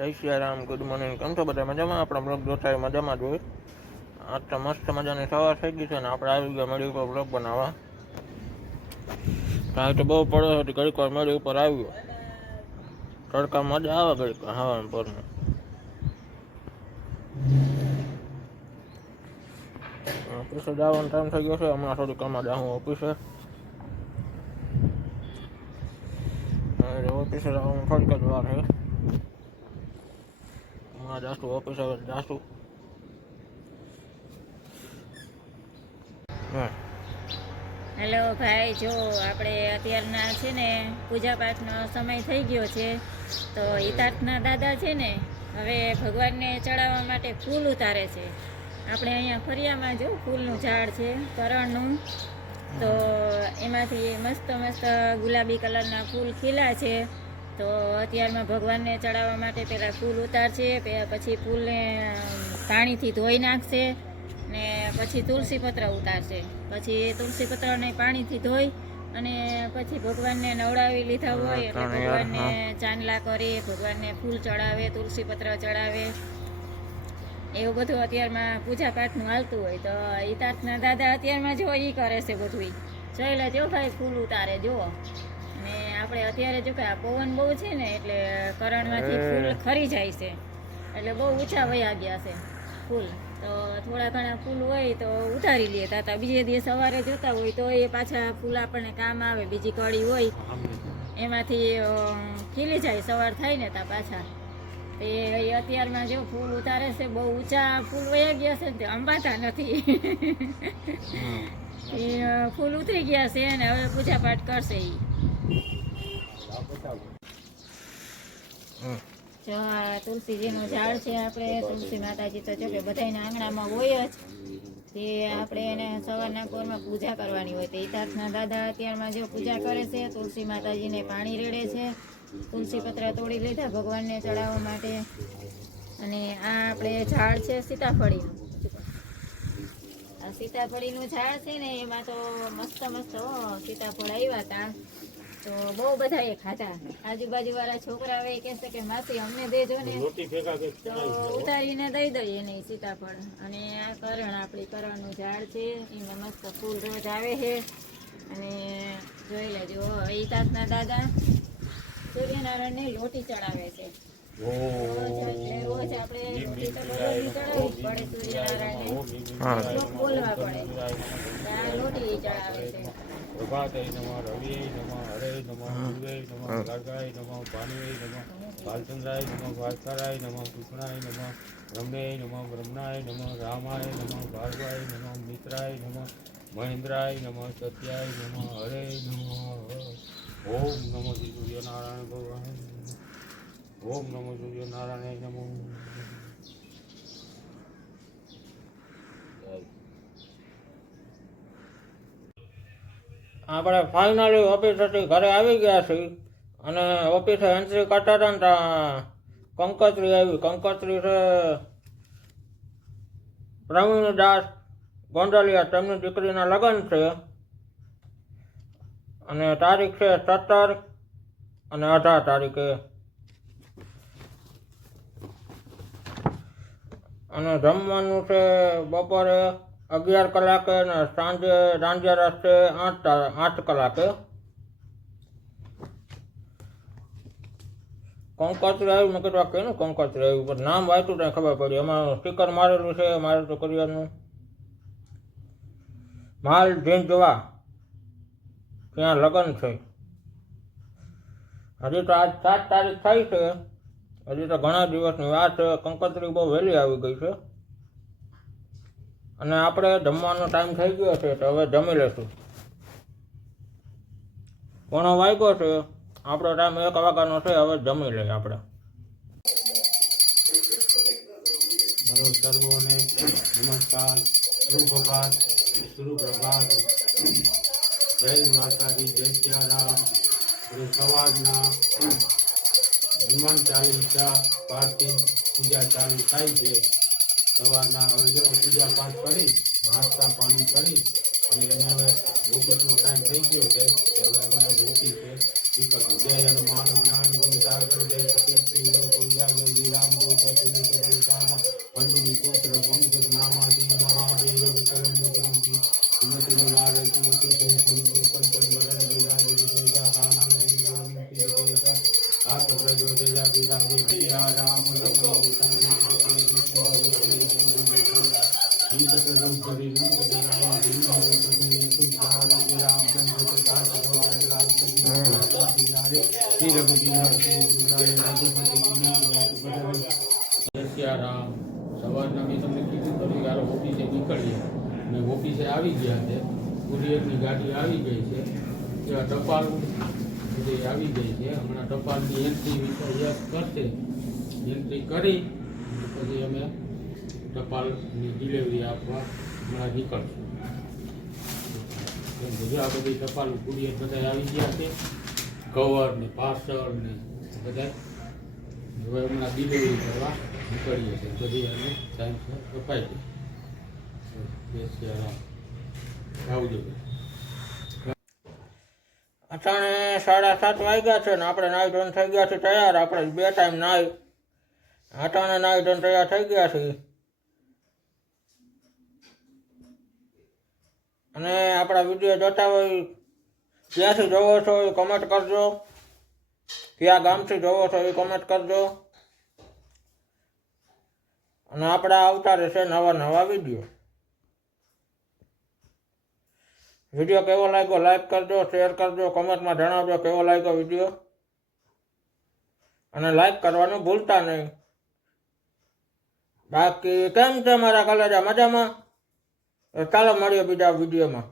જય Siyaram good morning કેમ છો બધા? મજામાં? આપણા બ્લોગ જોતા મજામાં જ હોય. આજ તો મસ્ત મજાની સવાર થઈ ગઈ છે ને આપણે આવી ગયા મળી ઉપર બ્લોગ બનાવવા. કાંઈ તો બહુ પડે હતી, ઘડીક વાર મળી ઉપર આવ્યો. તડકા મજા આવે ઘડીક હા પર પરમાં ઓફિસે જવાનો ટાઈમ થઈ ગયો છે, હમણાં થોડીક કમા જાઉં ઓફિસે. ઓફિસે જવાનું થોડીક જ વાર છે. હમણાં જાશું ઓફિસે જાશું હા હેલો ભાઈ જો આપણે અત્યારના છે ને પૂજા પાઠનો સમય થઈ ગયો છે તો હિતાર્થના દાદા છે ને હવે ભગવાનને ચડાવવા માટે ફૂલ ઉતારે છે. આપણે અહીંયા ફરિયામાં જો ફૂલનું ઝાડ છે કરણનું તો એમાંથી મસ્ત મસ્ત ગુલાબી કલરના ફૂલ ખીલા છે. તો અત્યારમાં ભગવાનને ચડાવવા માટે પહેલાં ફૂલ ઉતારશે પછી ફૂલને પાણીથી ધોઈ નાખશે ને પછી તુલસી પત્ર ઉતારશે. પછી તુલસી પત્રને પાણીથી ધોઈ અને પછી ભગવાનને નવડાવી લીધા હોય એટલે ભગવાનને ચાંદલા કરી ભગવાનને ફૂલ ચડાવે તુલસી પત્ર ચડાવે. એવું બધું અત્યારમાં પૂજા પાઠનું હાલતું હોય તો ઈતાર્થના દાદા અત્યારમાં જો એ કરે છે બધું જોઈ લે જો ભાઈ ફૂલ ઉતારે જુઓ. આપણે અત્યારે જો કે આ પવન બહુ છે ને એટલે કરણમાંથી ફૂલ ખરી જાય છે. એટલે બહુ ઊંચા વયા ગયા છે ફૂલ. તો થોડા ઘણા ફૂલ હોય તો ઉતારી લઈએ તાતા બીજે દિવસ સવારે જોતા હોય તો એ પાછા ફૂલ આપણને કામ આવે. બીજી કળી હોય એમાંથી ખીલી જાય સવાર થાય ને તા પાછા. એ અત્યારમાં જો ફૂલ ઉતારે છે બહુ ઊંચા ફૂલ વયા ગયા છે તે અંબાતા નથી. એ ફૂલ ઉતરી ગયા છે અને હવે પૂજા પાઠ કરશે હમ. જો આ તુલસીજીનું ઝાડ છે આપણે, તુલસી માતાજી તો જો કે બધાયના આંગણામાં હોય જ. તે આપણે એને સવારના કોરમાં પૂજા કરવાની હોય. તે હિતાર્થના દાદા અત્યારમાં જો પૂજા કરે છે, તુલસી માતાજીને પાણી રેડે છે. તુલસી પત્ર તોડી લીધા, ભગવાનને ચડાવવા માટે. અને આ આપણે ઝાડ છે સીતાફળીનું. સીતાફળીનું ઝાડ છે ને, એમાં તો મસ્ત મસ્ત સીતાફળ આવ્યા હતા તો બહુ બધા એ ખાધા. આજુબાજુ વાળા છોકરાઓ એ કહેશે કે માસી અમને દેજો ને. તો ઉતારીને દઈ દઈએ ને સીતાફળ. અને આ કરણ આપણી કરણનું ઝાડ છે એમાં મસ્ત ફૂલ રોજ આવે છે. અને જોઈ લેજો એ તાતના દાદા સૂર્યનારાયણને લોટી ચડાવે છે. રોજ આપણે લોટી તો ચડાવવી પડે સૂર્યનારાયણને. બોલવા પડે. આ લોટી ચડાવે છે. પ્રભાતે નમઃ રવિ નમઃ હરે નમઃ ગુરુવે નમઃ ગાર્ગાય નમઃ ભાનુવે નમઃ બાલચંદ્રાય નમઃ ભાસ્કરાય નમઃ કૃષ્ણાય નમઃ બ્રહ્મે નમઃ બ્રહ્મણાય નમઃ રામાય નમઃ ભાર્ગવાય નમઃ મિત્રાય નમઃ મહેન્દ્રાય નમઃ સત્યાય નમઃ હરે નમઃ ઓમ નમો સૂર્યનારાયણ ભગવાન ઓમ નમઃ સૂર્યનારાયણ નમઃ. આપણે ફાઇનલી ઓફિસેથી ઘરે આવી ગયા છીએ. અને ઓફિસે એન્ટ્રી કરતા હતા ને ત્યાં કંકત્રી આવી. કંકત્રી છે પ્રવીણ દાસ ગોંડલિયા. તેમની દીકરીના લગ્ન છે. અને તારીખ છે સત્તર અને અઢાર તારીખે. અને જમવાનું છે બપોરે અગિયાર કલાકે ને સાંજે રાંધિયા રસ્તે આઠ આઠ કલાકે. કંકોત્રી આવ્યું મેં કીધું કેનું કંકોત્રી આવ્યું પણ નામ વાંચ્યું ત્યાં ખબર પડી. એમાં સ્ટીકર મારેલું છે, મારે તો કરિયાનું માલ જૈન જોવા. ત્યાં લગ્ન છે. હજી તો આજ સાત તારીખ થઈ છે. હજી તો ઘણા દિવસની વાત છે. કંકોત્રી બહુ વહેલી આવી ગઈ છે. અને આપણે જમવાનો ટાઈમ થઈ ગયો છે તો હવે જમી લેશું ઘણો વાગ્યો છે. આપણો ટાઈમ એક વાગ્યાનો છે, હવે જમી લઈએ આપણે. હેલો સર્વોને. નમસ્કાર. સુપ્રભાત. સુપ્રભાત. જય માતાજી, જય સિયારામ. સવારના હનુમાન ચાલીસા પાઠથી પૂજા ચાલુ થાય છે. સવારના હવે જો પૂજા પાઠ કરી નાસ્તા પાણી કરી અને એને હવે ઓફિસનો ટાઈમ થઈ ગયો છે હવે અમે ઓફિસ છે હનુમાન જ્ઞાન ગુરુ સાગર જય સતીશ્રી પૂજા જય રામ ગો સતુની કપિલ કામા પંચમી પુત્ર પંકજ નામા શ્રી મહાદેવ વિક્રમ વિક્રમજી આ પ્રજો જયા શ્રી સવારના મેં તમને કીધું ખરું યાર ઓફિસે નીકળીએ. અને ઓફિસે આવી ગયા છે. કુરિયરની ગાડી આવી ગઈ છે. ત્યાં ટપાલ બધી આવી ગઈ છે. હમણાં ટપાલની એન્ટ્રી કરશે. એન્ટ્રી કરી પછી અમે ટપાલની ડિલિવરી આપવા હમણાં નીકળશું. આ બધી ટપાલ કુરિયર બધા આવી ગયા છે કવર ને પાર્સલ ને બધા. હમણાં ડિલિવરી કરવા નીકળીએ છીએ. બધી અમે ટાઈમ અપાઈ ગઈ. આવજો અટાણે સાડા સાત વાગ્યા છે ને આપણે નાઈ ધોન થઈ ગયા છે તૈયાર. આપણે બે ટાઈમ નાઈ અટાણે નાઈ ધોન તૈયાર થઈ ગયા છે અને આપણા વીડિયો જોતા હોય ક્યાંથી જોવો છો એ કમેન્ટ કરજો. કયા ગામથી જોવો છો એ કમેન્ટ કરજો. અને આપણા આવતા રહેશે નવા નવા વીડિયો. વીડિયો કેવો લાગ્યો લાઈક કરજો શેર કરજો કમેન્ટમાં જણાવજો કેવો લાગ્યો વીડિયો. અને લાઈક કરવાનું ભૂલતા નહીં. બાકી કેમ છે મારા કલેજા? મજામાં? ચાલો મળીએ બીજા વિડીયોમાં.